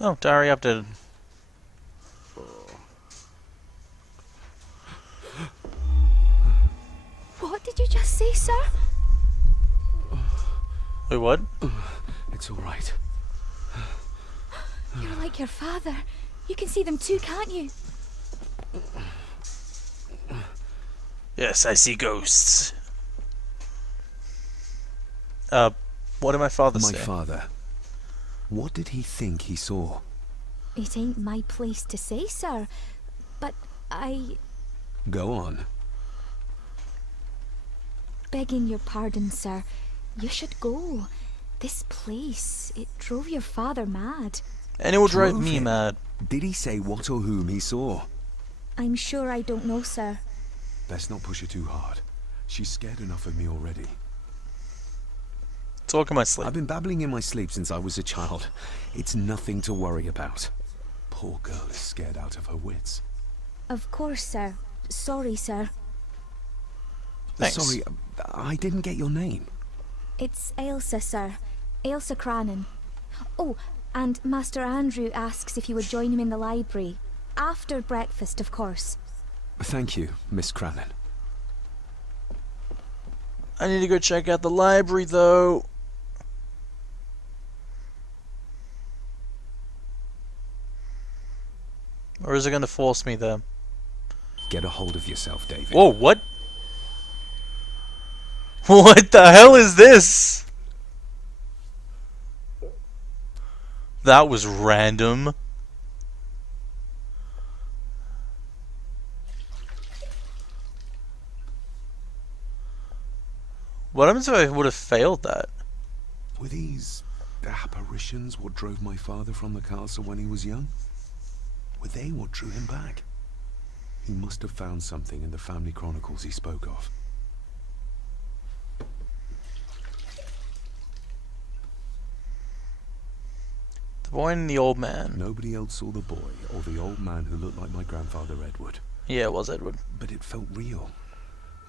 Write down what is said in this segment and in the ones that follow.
Oh, diary updated. What did you just say, sir? Wait, what? It's all right. You're like your father. You can see them too, can't you? Yes, I see ghosts. What did my father say? My father. What did he think he saw? It ain't my place to say, sir. But Go on. begging your pardon, sir. You should go. This place, it drove your father mad. And it will drive Drove me him? mad. Did he say what or whom he saw? I'm sure I don't know, sir. Best not push her too hard. She's scared enough of me already. Talk in my sleep. I've been babbling in my sleep since I was a child. It's nothing to worry about. Poor girl is scared out of her wits. Of course, sir. Sorry, sir. Thanks. Sorry, I didn't get your name. It's Ailsa, sir. Ailsa Crannan. Oh, and Master Andrew asks if you would join him in the library. After breakfast, of course. Thank you, Miss Crannan. I need to go check out the library, though. Or is it going to force me there? Get a hold of yourself, David. Whoa, what? What the hell is this? That was random. What happens if I would have failed that? Were these apparitions what drove my father from the castle when he was young? Were they what drew him back? He must have found something in the family chronicles he spoke of. The boy and the old man. Nobody else saw the boy or the old man who looked like my grandfather Edward. Yeah, it was Edward. But it felt real.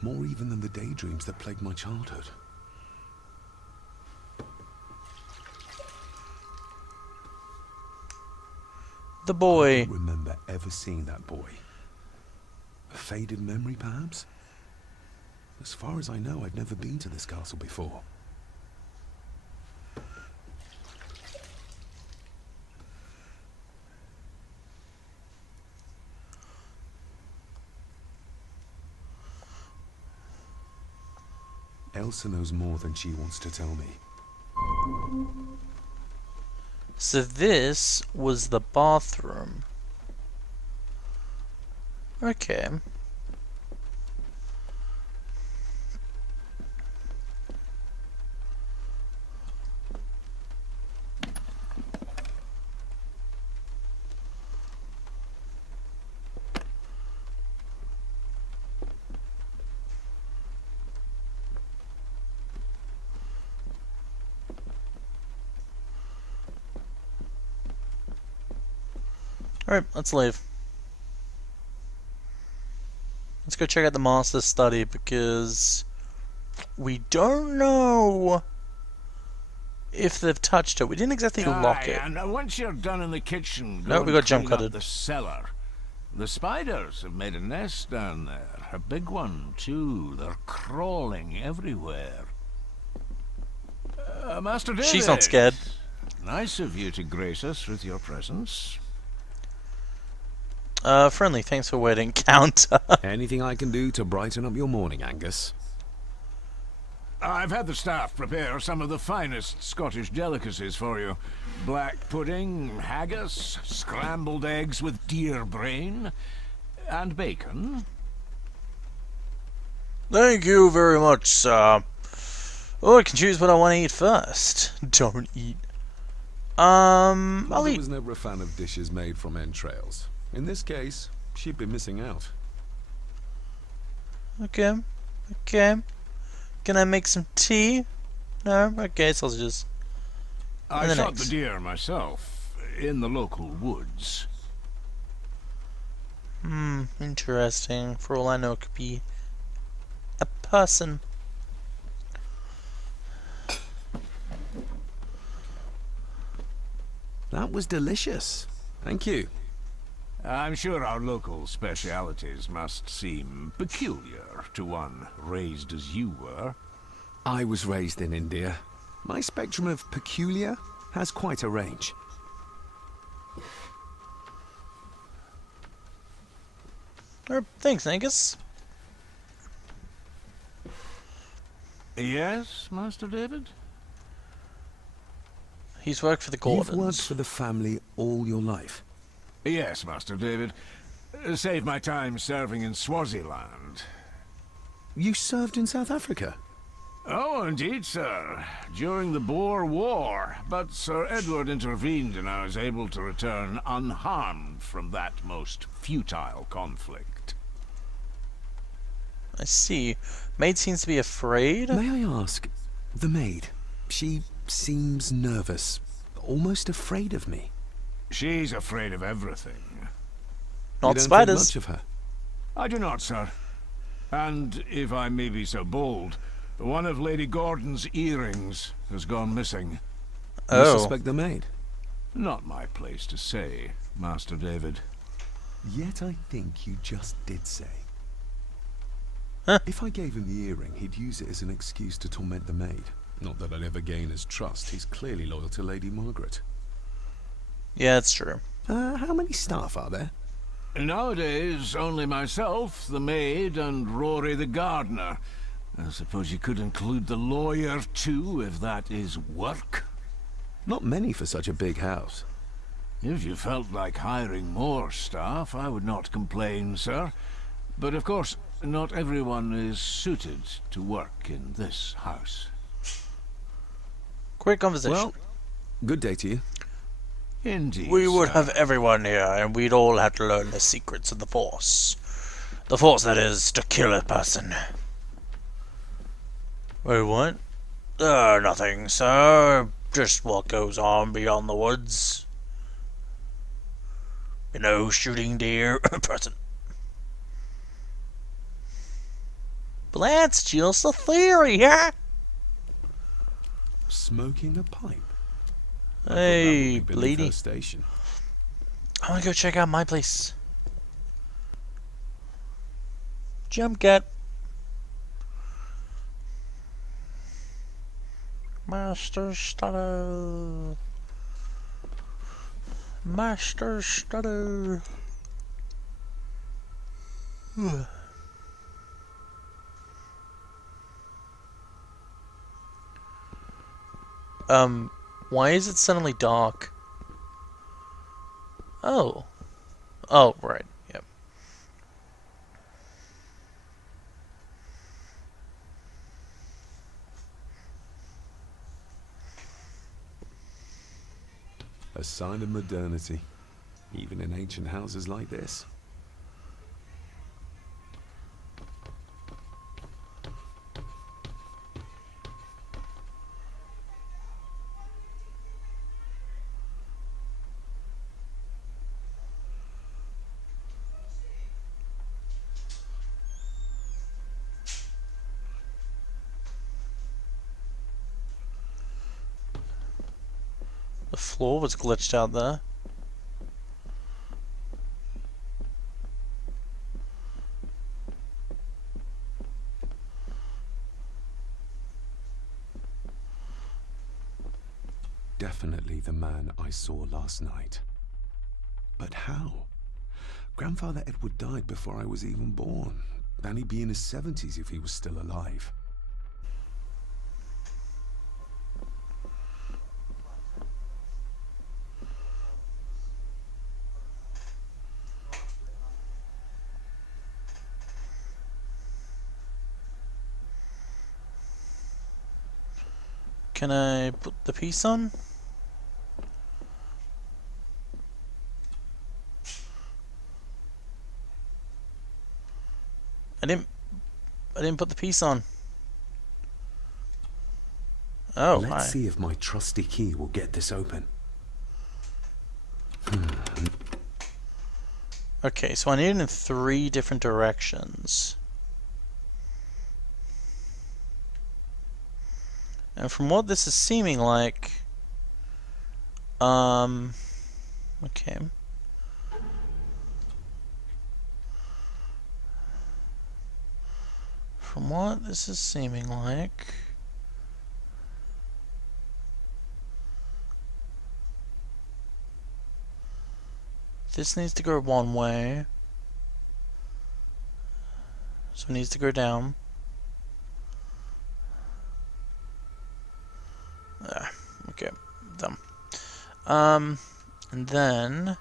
More even than the daydreams that plagued my childhood. The I boy. don't remember ever seeing that boy. A faded memory, perhaps? As far as I know, I've never been to this castle before. Elsa knows more than she wants to tell me. So this was the bathroom. Okay. Alright, let's leave. Let's go check out the master's study because we don't know if they've touched it. We didn't exactly lock it. And once you're done in the kitchen, go Nope, we and got jump clean up cutted. the cellar. The spiders have made a nest down there. A big one, too. They're crawling everywhere. Master David. She's not scared. Nice of you to grace us with your presence. Friendly, thanks for waiting. Counter. Anything I can do to brighten up your morning, Angus? I've had the staff prepare some of the finest Scottish delicacies for you. Black pudding, haggis, scrambled eggs with deer brain, and bacon. Thank you very much, sir. Oh, I can choose what I want to eat first. Don't eat. I'll Mother eat. was never a fan of dishes made from entrails. In this case, she'd be missing out. Okay. Okay. Can I make some tea? No? Okay, sausages. I And the shot next. the deer myself, in the local woods. Interesting. For all I know, it could be a person. That was delicious. Thank you. I'm sure our local specialities must seem peculiar to one raised as you were. I was raised in India. My spectrum of peculiar has quite a range. Thanks, Angus. Yes, Master David? He's worked for the You've worked Gordons. for the family all your life. Yes, Master David. Saved my time serving in Swaziland. You served in South Africa? Oh, indeed, sir. During the Boer War. But Sir Edward intervened and I was able to return unharmed from that most futile conflict. I see. Maid seems to be afraid. May I ask, the maid, she seems nervous, almost afraid of me. She's afraid of everything. You Not don't spiders. think much of her. I do not, sir. And, if I may be so bold, one of Lady Gordon's earrings has gone missing. You Oh. suspect the maid? Not my place to say, Master David. Yet I think you just did say. Huh. If I gave him the earring, he'd use it as an excuse to torment the maid. Not that I'd ever gain his trust. He's clearly loyal to Lady Margaret. Yeah, it's true. How many staff are there? Nowadays, only myself, the maid, and Rory the gardener. I suppose you could include the lawyer, too, if that is work. Not many for such a big house. If you felt like hiring more staff, I would not complain, sir. But of course, not everyone is suited to work in this house. Quick conversation. Well, good day to you. Indeed, We would sir. have everyone here, and we'd all have to learn the secrets of the Force. The Force, that is, to kill a person. Wait, what? Nothing, sir. Just what goes on beyond the woods. You know, shooting deer. Person. But that's just a theory, huh? Smoking a pipe. I thought that Hey, would be beneath lady. her station. I want to go check out my place. Jump cat. Master Stutter. Master Stutter. Why is it suddenly dark? Oh. Oh, right. Yep. A sign of modernity, even in ancient houses like this. The floor was glitched out there. Definitely the man I saw last night. But how? Grandfather Edward died before I was even born. And he'd be in his 70s if he was still alive. Can I put the piece on? I didn't put the piece on. Oh, Let's hi. see if my trusty key will get this open. Okay, so I need it in 3 different directions. And from what this is seeming like, Okay. From what this is seeming like, this needs to go one way, so it needs to go down. Ah, okay, done. And then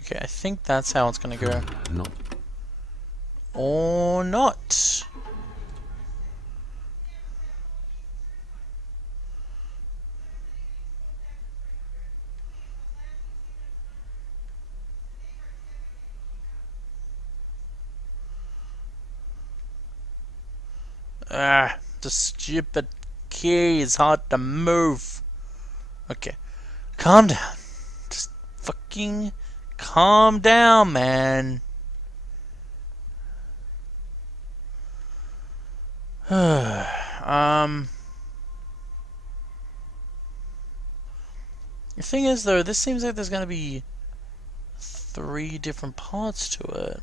okay, I think that's how it's gonna go. Not. Or not. Ah, the stupid key is hard to move. Okay, calm down. Just fucking calm down, man. The thing is, though, this seems like there's gonna be 3 different parts to it.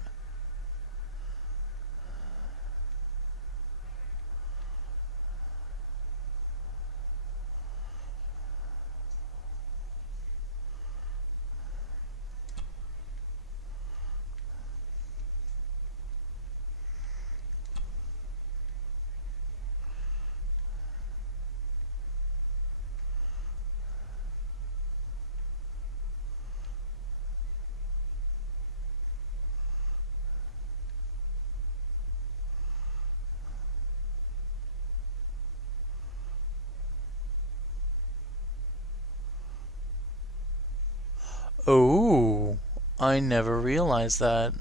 Oh, I never realized that.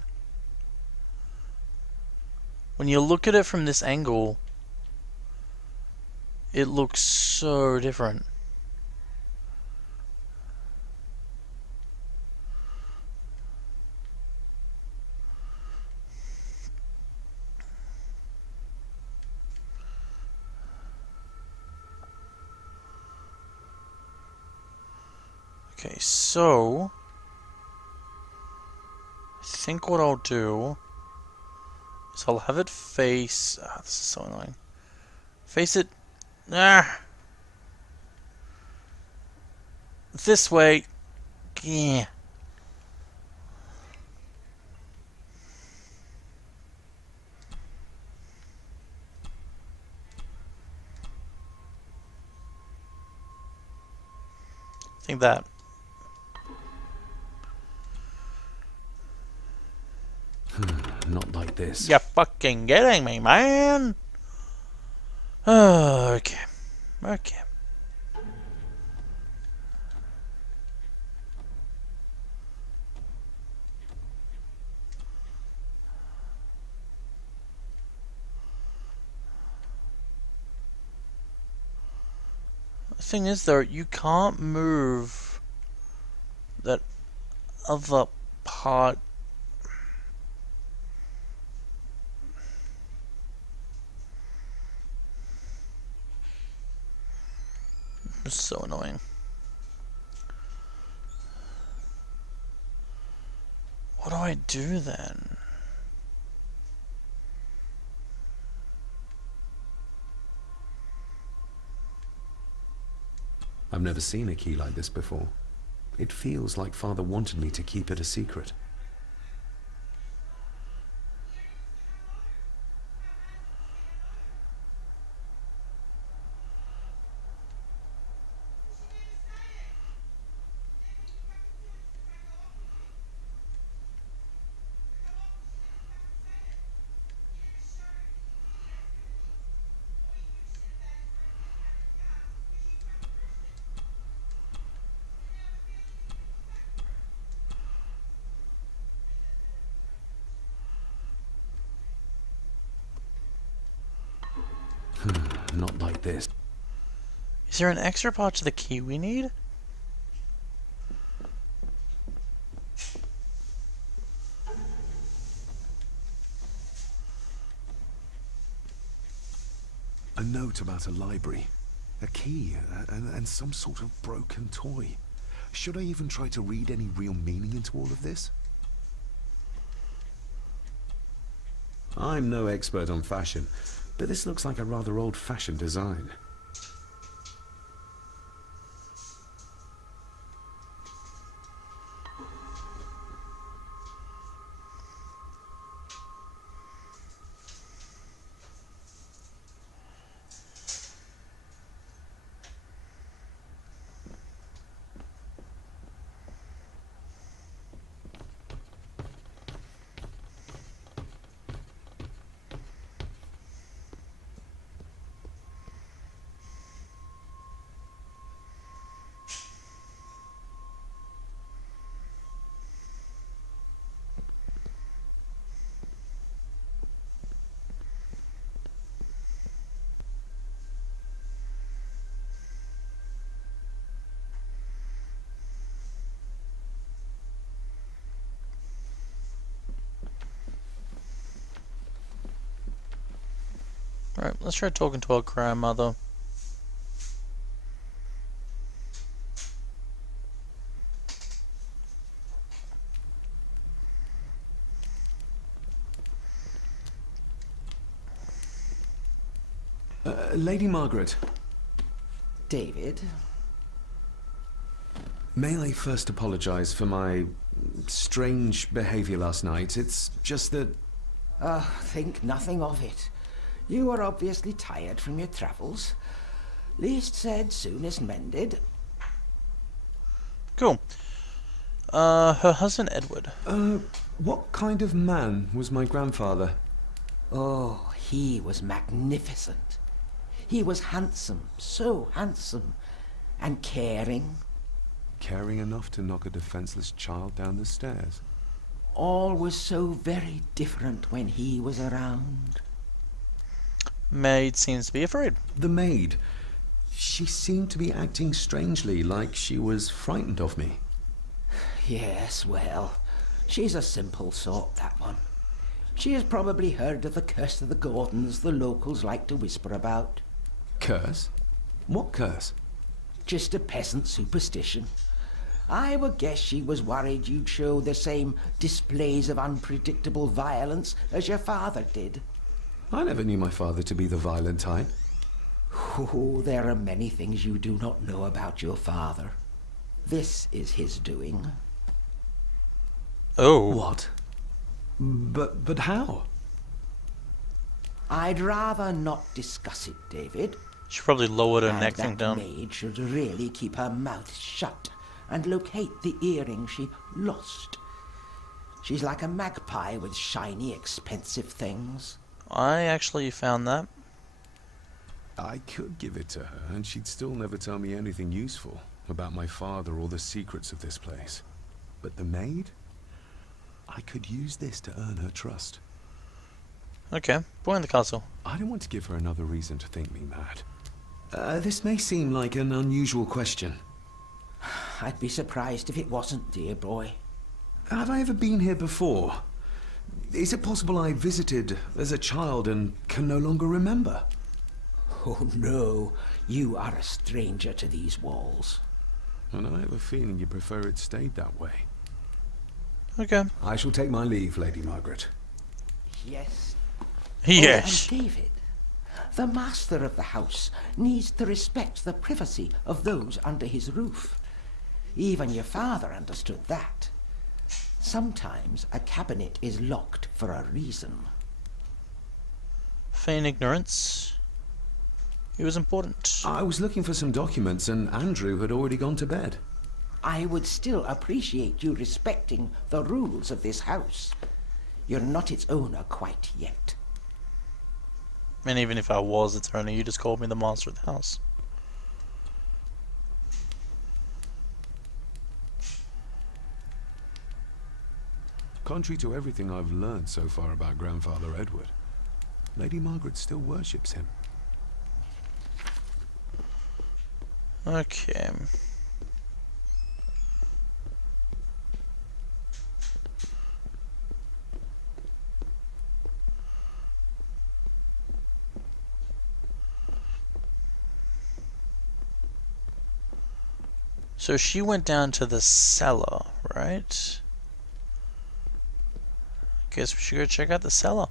When you look at it from this angle, it looks so different. Okay, so I think what I'll do is I'll have it face. Ah, this is so annoying. Face it. Ah, this way. Yeah. I think that. Not like this. You're fucking kidding me, man. Okay. Okay. The thing is, though, you can't move that other part. It's so annoying. What do I do then? I've never seen a key like this before. It feels like Father wanted me to keep it a secret. Not like this. Is there an extra part to the key we need? A note about a library, a key, and some sort of broken toy. Should I even try to read any real meaning into all of this? I'm no expert on fashion, but this looks like a rather old-fashioned design. Alright, let's try talking to our grandmother. Lady Margaret. David? May I first apologize for my strange behavior last night? It's just that... Think nothing of it. You are obviously tired from your travels. Least said, soonest mended. Cool. Her husband Edward. What kind of man was my grandfather? Oh, he was magnificent. He was handsome, so handsome, and caring. Caring enough to knock a defenseless child down the stairs. All was so very different when he was around. Maid seems to be afraid. The maid. She seemed to be acting strangely, like she was frightened of me. Yes, well, she's a simple sort, that one. She has probably heard of the curse of the Gordons the locals like to whisper about. Curse? What curse? Just a peasant superstition. I would guess she was worried you'd show the same displays of unpredictable violence as your father did. I never knew my father to be the violent type. Oh, there are many things you do not know about your father. This is his doing. Oh. What? But how? I'd rather not discuss it, David. She probably lowered her And neck thing that down. maid should really keep her mouth shut and locate the earring she lost. She's like a magpie with shiny, expensive things. I actually found that. I could give it to her, and she'd still never tell me anything useful about my father or the secrets of this place. But the maid? I could use this to earn her trust. Okay, boy in the castle. I don't want to give her another reason to think me mad. This may seem like an unusual question. I'd be surprised if it wasn't, dear boy. Have I ever been here before? Is it possible I visited as a child and can no longer remember? Oh no, you are a stranger to these walls. And I have a feeling you prefer it stayed that way. Okay. I shall take my leave, Lady Margaret. Yes. Yes. Oh, and David, the master of the house needs to respect the privacy of those under his roof. Even your father understood that. Sometimes a cabinet is locked for a reason. Feign ignorance. It was important. I was looking for some documents and Andrew had already gone to bed. I would still appreciate you respecting the rules of this house. You're not its owner quite yet. And even if I was its owner, you just called me the master of the house. Contrary to everything I've learned so far about Grandfather Edward, Lady Margaret still worships him. Okay. So she went down to the cellar, right? Guess we should go check out the cellar.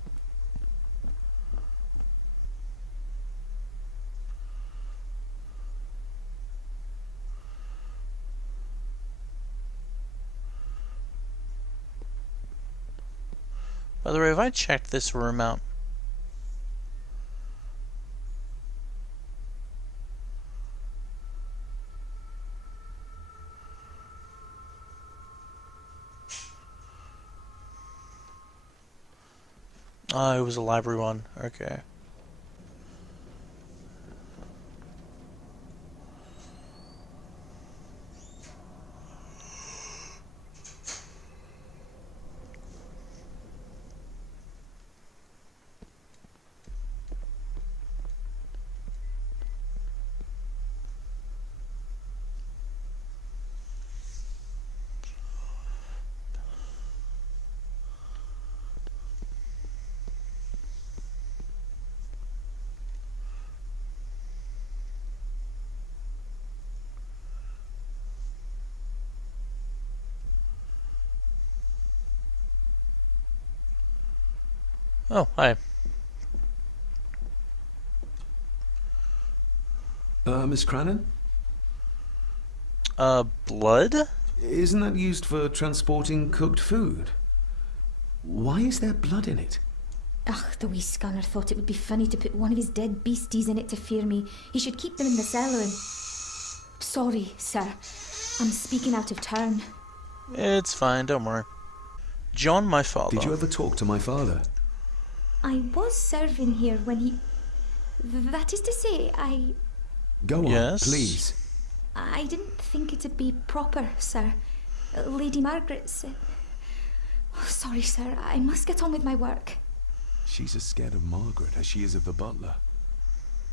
By the way, have I checked this room out? Oh, it was a library one. Okay. Oh, hi. Miss Crannan? Blood? Isn't that used for transporting cooked food? Why is there blood in it? Ugh, the wee scunner thought it would be funny to put one of his dead beasties in it to fear me. He should keep them in the cellar and... Sorry, sir. I'm speaking out of turn. It's fine, don't worry. John, my father. Did you ever talk to my father? I was serving here when he... That is to say, Go on, Yes? please. I didn't think it'd be proper, sir. Lady Margaret's... Oh, sorry, sir. I must get on with my work. She's as scared of Margaret as she is of the butler.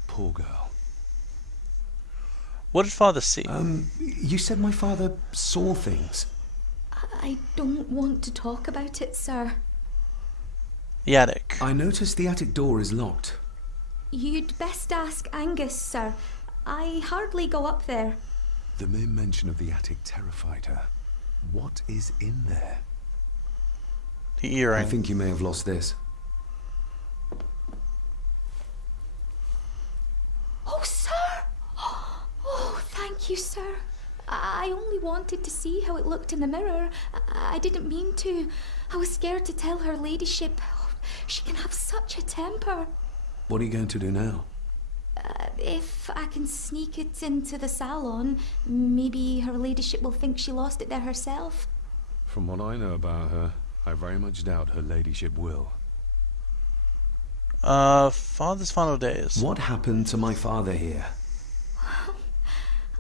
Poor girl. What did father see? You said my father saw things. I don't want to talk about it, sir. The attic. I noticed the attic door is locked. You'd best ask Angus, sir. I hardly go up there. The mere mention of the attic terrified her. What is in there? The earring. I think you may have lost this. Oh, sir! Oh, thank you, sir. I only wanted to see how it looked in the mirror. I didn't mean to. I was scared to tell her ladyship. Oh, she can have such a temper. What are you going to do now? If I can sneak it into the salon, maybe her ladyship will think she lost it there herself. From what I know about her, I very much doubt her ladyship will. Father's final days. What happened to my father here?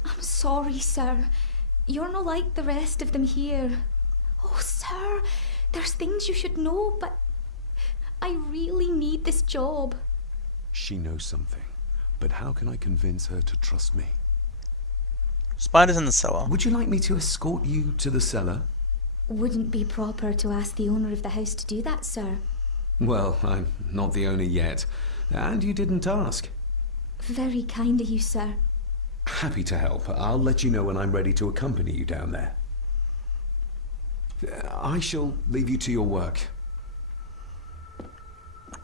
I'm sorry, sir. You're not like the rest of them here. Oh, sir, there's things you should know, but I really need this job. She knows something, but how can I convince her to trust me? Spiders in the cellar. Would you like me to escort you to the cellar? Wouldn't be proper to ask the owner of the house to do that, sir. Well, I'm not the owner yet, and you didn't ask. Very kind of you, sir. Happy to help. I'll let you know when I'm ready to accompany you down there. I shall leave you to your work.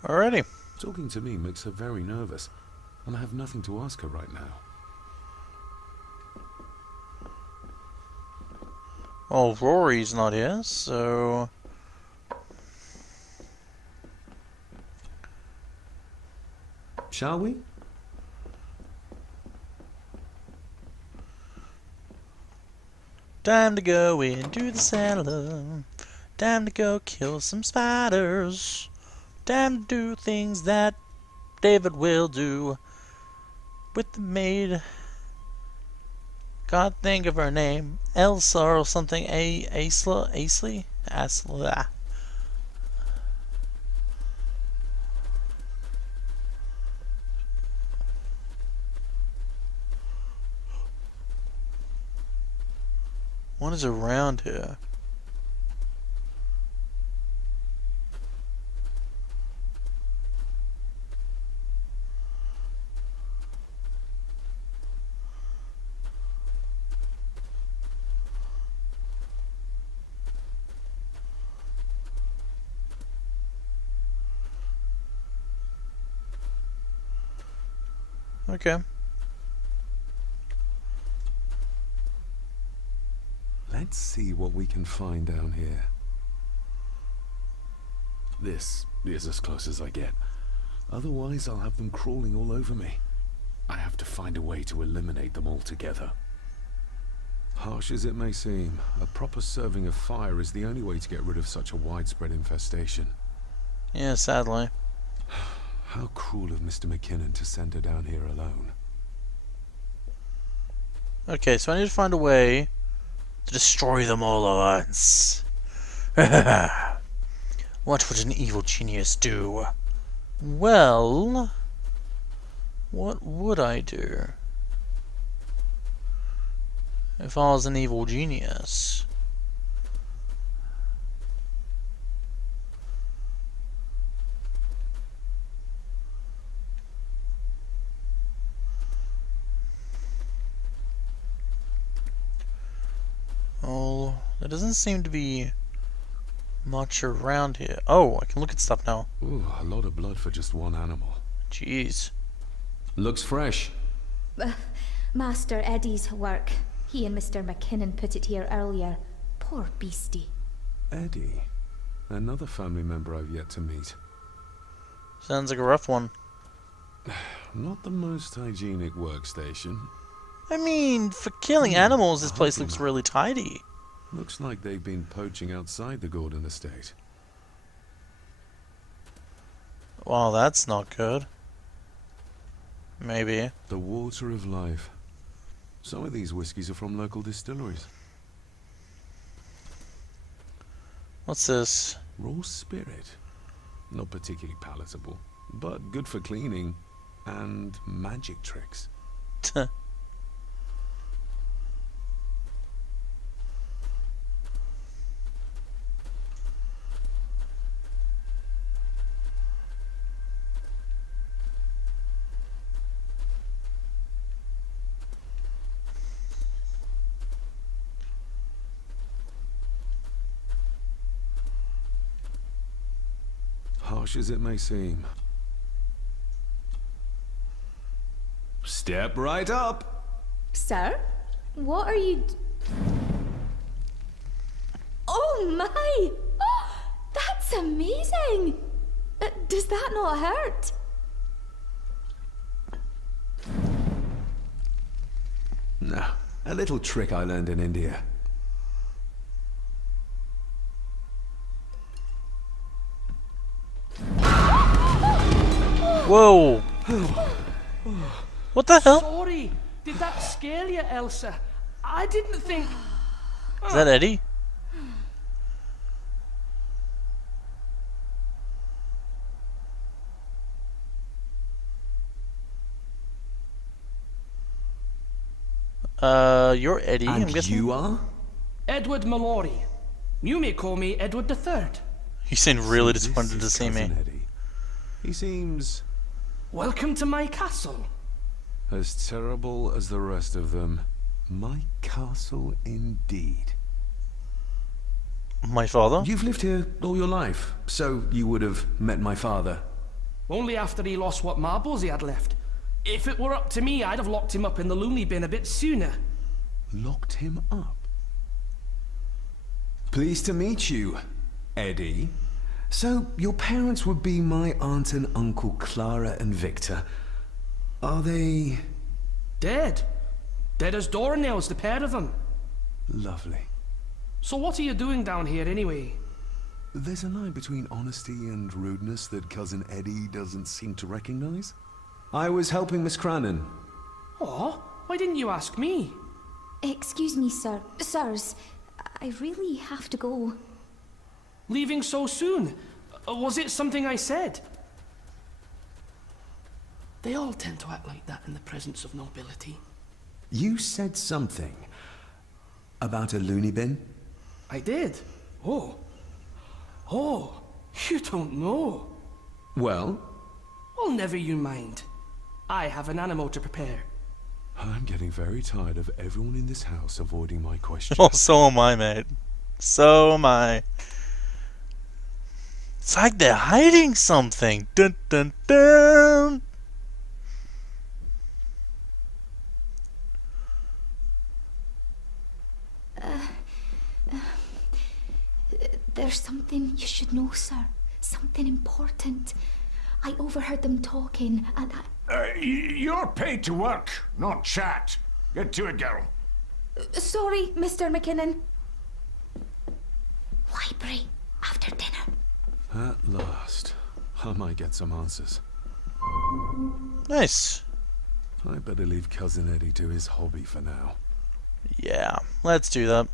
Alrighty. Talking to me makes her very nervous, and I have nothing to ask her right now. Well, Rory's not here, so... Shall we? Time to go into the cellar. Time to go kill some spiders. Time to do things that David will do with the maid. Can't think of her name. Elsa or something. Aisley? Asla. What is around here? Okay. Let's see what we can find down here. This is as close as I get. Otherwise, I'll have them crawling all over me. I have to find a way to eliminate them altogether. Harsh as it may seem, a proper serving of fire is the only way to get rid of such a widespread infestation. Yeah, sadly. How cruel of Mr. McKinnon to send her down here alone. Okay, so I need to find a way to destroy them all at once. What would an evil genius do? Well, what would I do if I was an evil genius? Oh, there doesn't seem to be much around here. Oh, I can look at stuff now. Ooh, a lot of blood for just one animal. Jeez. Looks fresh. Master Eddie's work. He and Mr. McKinnon put it here earlier. Poor beastie. Eddie. Another family member I've yet to meet. Sounds like a rough one. Not the most hygienic workstation. I mean, for killing animals, this place looks really tidy. Looks like they've been poaching outside the Gordon estate. Well, that's not good. Maybe. The water of life. Some of these whiskies are from local distilleries. What's this? Raw spirit. Not particularly palatable, but good for cleaning and magic tricks. Harsh as it may seem. Step right up. Sir? What are you... Oh my! That's amazing! Does that not hurt? No, a little trick I learned in India. Whoa! What the hell? Sorry, did that scare you, Elsa? I didn't think... Is that Eddie? You're Eddie, I'm And guessing? you are? Edward Mallory. You may call me Edward III. You seem really So this disappointed to is see me. Cousin Eddie. He seems Welcome to my castle. as terrible as the rest of them. My castle indeed. My father? You've lived here all your life, so you would have met my father. Only after he lost what marbles he had left. If it were up to me, I'd have locked him up in the loony bin a bit sooner. Locked him up? Pleased to meet you, Eddie. So, your parents would be my aunt and uncle Clara and Victor. Are they... Dead. Dead as doornails, the pair of them. lovely? So what are you doing down here anyway? There's a line between honesty and rudeness that Cousin Eddie doesn't seem to recognize. I was helping Miss Crannan. Oh, why didn't you ask me? Excuse me, sir. Sirs, I really have to go. Leaving so soon? Was it something I said? They all tend to act like that in the presence of nobility. You said something. About a loony bin? I did. Oh. Oh, you don't know. Well, Well, never you mind. I have an animal to prepare. I'm getting very tired of everyone in this house avoiding my question. Oh, so am I, mate. So am I. It's like they're hiding something. Dun dun dun. There's something you should know, sir. Something important. I overheard them talking, and You're paid to work, not chat. Get to it, girl. Sorry, Mr. McKinnon. Library after dinner. At last, I might get some answers. Nice. I better leave Cousin Eddie to his hobby for now. Yeah, let's do that.